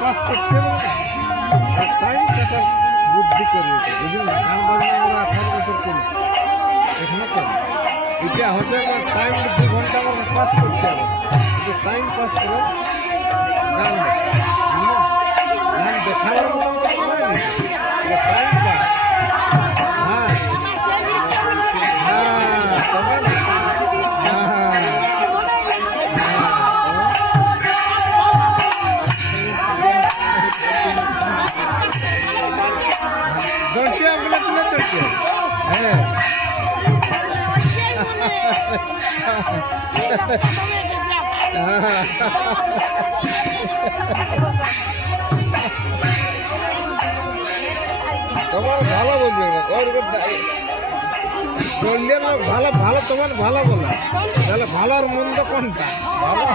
পাস করতে টাইম কাটার বুদ্ধি করিয়েছে, বুঝলেন না? গান বাজনা আমরা 18 বছর করি, এখনো করি। এটা হচ্ছে আমার টাইম 2 ঘন্টা আমার পাস করতে হবে, টাইম পাস করে গান গান দেখাবার মতো টাইম পাস। হ্যাঁ হ্যাঁ তবে দরকার বলে তুলে দরকার। হ্যাঁ তোমার ভালো বলবে না, চললেন ভালো ভালো, তোমার ভালো বলা, তাহলে ভালো আর মন্দ কোনটা? ভালো